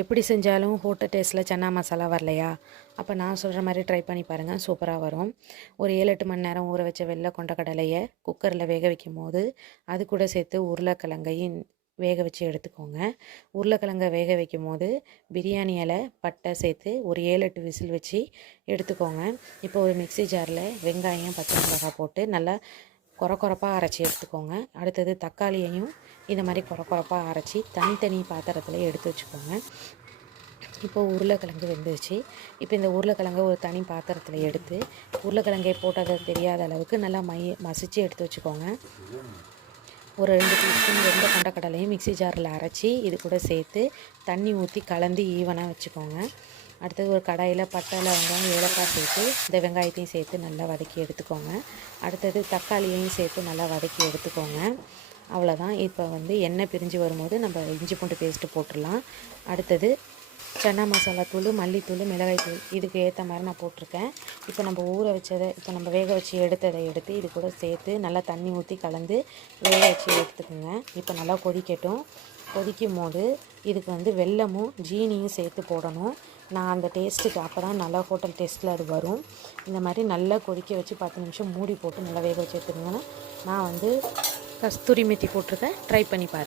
எப்படி செஞ்சாலும் ஹோட்டல் டேஸ்ட்டில் சன்னா மசாலா வரலையா? அப்போ நான் சொல்கிற மாதிரி ட்ரை பண்ணி பாருங்கள், சூப்பராக வரும். ஒரு 7-8 மணி நேரம் ஊற வச்ச வெள்ளை கொண்ட கடலையை குக்கரில் வேக வைக்கும் போது அது கூட சேர்த்து உருளைக்கிழங்கையும் வேக வச்சு எடுத்துக்கோங்க. உருளைக்கிழங்கை வேக வைக்கும் போது பிரியாணி இலை, பட்டை சேர்த்து ஒரு 7-8 விசில் வச்சு எடுத்துக்கோங்க. இப்போ ஒரு மிக்ஸி ஜாரில் வெங்காயம், பச்சை மிளகாய் போட்டு நல்லா கொரப்பாக அரைச்சி எடுத்துக்கோங்க. அடுத்தது தக்காளியையும் இந்த மாதிரி கொரப்பாக அரைச்சி தனித்தனி பாத்திரத்தில் எடுத்து வச்சுக்கோங்க. இப்போது உருளைக்கிழங்கு வெந்துருச்சு. இப்போ இந்த உருளைக்கிழங்கை ஒரு தனி பாத்திரத்தில் எடுத்து உருளைக்கிழங்கை போட்டது தெரியாத அளவுக்கு நல்லா மசித்து எடுத்து வச்சுக்கோங்க. ஒரு 2 டீஸ்பூன் வெந்த கொண்டக்கடலையும் மிக்ஸி ஜாரில் அரைச்சி இது கூட சேர்த்து தண்ணி ஊற்றி கலந்து ஈவனாக வச்சுக்கோங்க. அடுத்தது ஒரு கடாயில் பட்டை, லவங்கம், ஏலக்காய் சேர்த்து இந்த வெங்காயத்தையும் சேர்த்து நல்லா வதக்கி எடுத்துக்கோங்க. அடுத்தது தக்காளியையும் சேர்த்து நல்லா வதக்கி எடுத்துக்கோங்க. அவ்வளோதான். இப்போ எண்ணெய் பிரிஞ்சு வரும்போது நம்ம இஞ்சி பூண்டு பேஸ்ட்டு போட்டுடலாம். அடுத்தது சன்னா மசாலா தூள், மல்லித்தூள், மிளகாய்த்தூள் இதுக்கு ஏற்ற மாதிரி நான் போட்டிருக்கேன். இப்போ நம்ம ஊற வச்சதை, இப்போ நம்ம வேக வச்சு எடுத்ததை எடுத்து இது கூட சேர்த்து நல்லா தண்ணி ஊற்றி கலந்து வேக வச்சு எடுத்துக்கோங்க. இப்போ நல்லா கொதிக்கட்டும். கொதிக்கும் போது இதுக்கு வெல்லமும் ஜீனியும் சேர்த்து போடணும். நான் அந்த டேஸ்ட்டுக்கு அப்போ தான் நல்லா ஹோட்டல் டேஸ்ட்டில் அது வரும். இந்த மாதிரி நல்லா கொதிக்க வச்சு 10 நிமிஷம் மூடி போட்டு நல்லா வேக வச்சு எடுத்துக்கோங்க. நான் கஸ்தூரி மெத்தி போட்டிருக்கேன். ட்ரை பண்ணி பாருங்கள்.